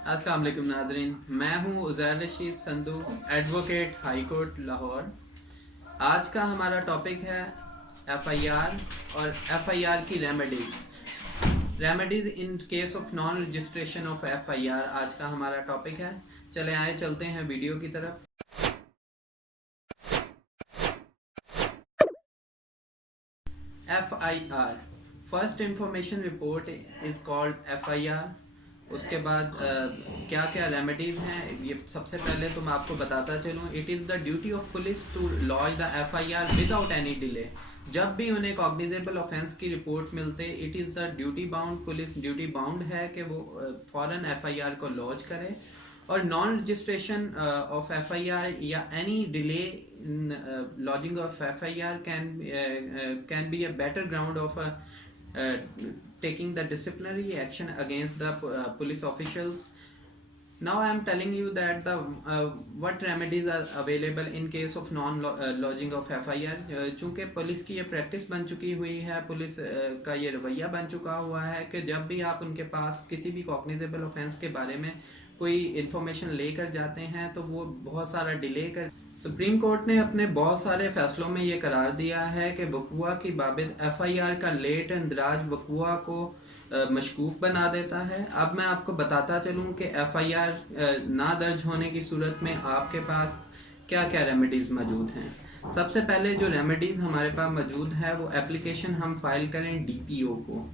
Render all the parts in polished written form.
अस्सलाम वालेकुम नाज़रीन, मैं हूँ Uzair Rashid Sandhu, advocate high court Lahore. आज का हमारा टॉपिक है एफआईआर और एफआईआर की remedies in case of non registration of FIR आज का हमारा टॉपिक है। चले आए चलते हैं वीडियो की तरफ। FIR, first information report is called FIR. उसके बाद क्या क्या रेमेडीज़ हैं, ये सबसे पहले तो मैं आपको बताता चलूँ। It is the duty of police to launch the FIR without any delay. जब भी उन्हें कॉग्निजेबल ऑफेंस की रिपोर्ट मिलते, it is the duty bound, police duty bound है कि वो फ़ौरन एफआईआर को लॉन्च करे। और नॉन रजिस्ट्रेशन ऑफ एफआईआर या any delay lodging of FIR can be a better ground of taking the disciplinary action against the police officials. Now I am telling you that the what remedies are available in case of non lodging of FIR. चूँकि police की ये practice बन चुकी हुई है, police का ये रवैया बन चुका हुआ है कि जब भी आप उनके पास किसी भी कॉग्निजेबल ऑफेंस के बारे में कोई इन्फॉर्मेशन लेकर जाते हैं तो वो बहुत सारा डिले कर। सुप्रीम कोर्ट ने अपने बहुत सारे फैसलों में ये करार दिया है कि वक़ुआ की बाबत एफआईआर का लेट इंदराज वक़ुआ को मशकूक बना देता है। अब मैं आपको बताता चलूँ कि एफआईआर ना दर्ज होने की सूरत में आपके पास क्या क्या रेमेडीज़ मौजूद हैं। सबसे पहले जो रेमेडीज़ हमारे पास मौजूद है वो एप्लीकेशन हम फाइल करें डीपीओ को।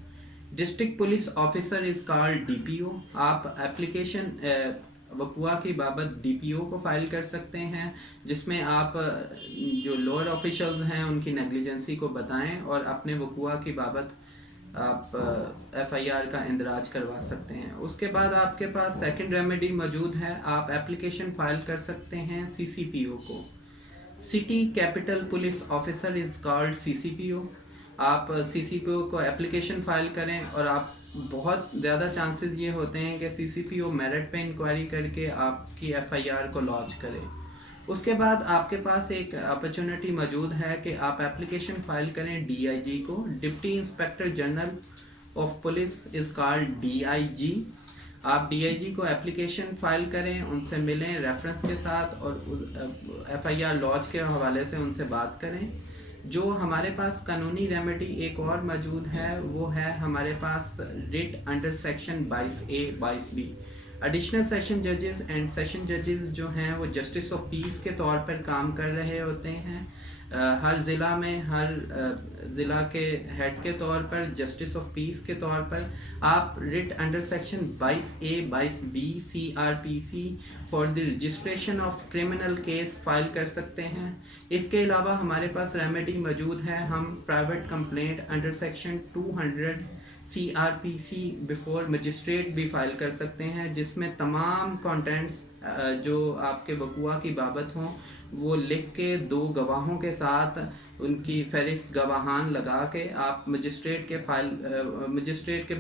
District police officer is called DPO. आप एप्लीकेशन वक़ुआ की बाबत डीपीओ को फाइल कर सकते हैं, जिसमें आप जो लोअर ऑफिशियल्स हैं उनकी नेग्लिजेंसी को बताएं और अपने वक़ुआ की बाबत आप एफआईआर का इंदराज करवा सकते हैं। उसके बाद आपके पास सेकंड रेमेडी मौजूद है, आप एप्लीकेशन फाइल कर सकते हैं सीसीपीओ को। City capital police officer is called CCPO. आप सीसीपीओ को एप्लीकेशन फाइल करें और आप बहुत ज़्यादा चांसेस ये होते हैं कि सीसीपीओ मेरिट पे इंक्वायरी करके आपकी एफआईआर को लॉन्च करे। उसके बाद आपके पास एक अपॉर्चुनिटी मौजूद है कि आप एप्लीकेशन फाइल करें डीआईजी को। Deputy inspector general of police is called DIG. आप डीआईजी को एप्लीकेशन फाइल करें, उनसे मिलें रेफरेंस के साथ और एफआईआर लॉन्च के हवाले से उनसे बात करें। जो हमारे पास कानूनी रेमेडी एक और मौजूद है वो है हमारे पास writ under section 22A 22B। Additional session जजेस एंड सेशन जजेस जो हैं वो जस्टिस ऑफ पीस के तौर पर काम कर रहे होते हैं। हर ज़िला में हर ज़िला के हेड के तौर पर जस्टिस ऑफ पीस के तौर पर आप writ under section 22A 22B CRPC for the registration of criminal case file कर सकते हैं। इसके अलावा हमारे पास रेमेडी मौजूद है, हम private complaint under section 200 CRPC before magistrate भी फाइल कर सकते हैं, जिसमें तमाम कंटेंट्स जो आपके वक़ुआ की बाबत हों वो लिख के दो गवाहों के साथ उनकी फहरिस्त गवाहान लगा के आप मजिस्ट्रेट के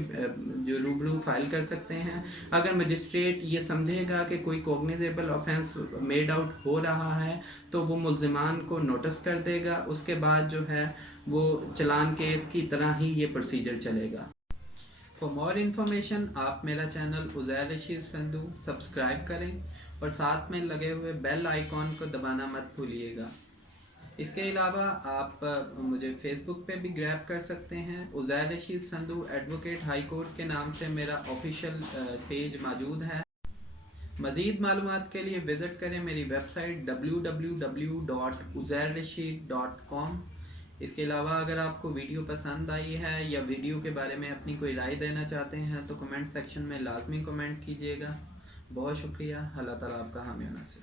जो रूबरू फाइल कर सकते हैं। अगर मजिस्ट्रेट ये समझेगा कि कोई कॉग्निजेबल ऑफेंस मेड आउट हो रहा है तो वो मुल्ज़िमान को नोटिस कर देगा। उसके बाद जो है वो चलान केस की तरह ही ये प्रोसीजर चलेगा। फॉर मोर इन्फॉर्मेशन आप मेरा चैनल उज़ैर रशीद संधू सब्सक्राइब करें और साथ में लगे हुए बेल आइकॉन को दबाना मत भूलिएगा। इसके अलावा आप मुझे फेसबुक पे भी ग्रैब कर सकते हैं। Uzair Rashid Sandhu advocate high court के नाम से मेरा ऑफिशियल पेज मौजूद है। मज़ीद मालूमात के लिए विज़िट करें मेरी वेबसाइट www.uzairrashid.com। इसके अलावा अगर आपको वीडियो पसंद आई है या वीडियो के बारे में अपनी कोई राय देना चाहते हैं तो कमेंट सेक्शन में लाजमी कमेंट कीजिएगा। बहुत शुक्रिया। अल्लाह ताला आपका हामी नासिर।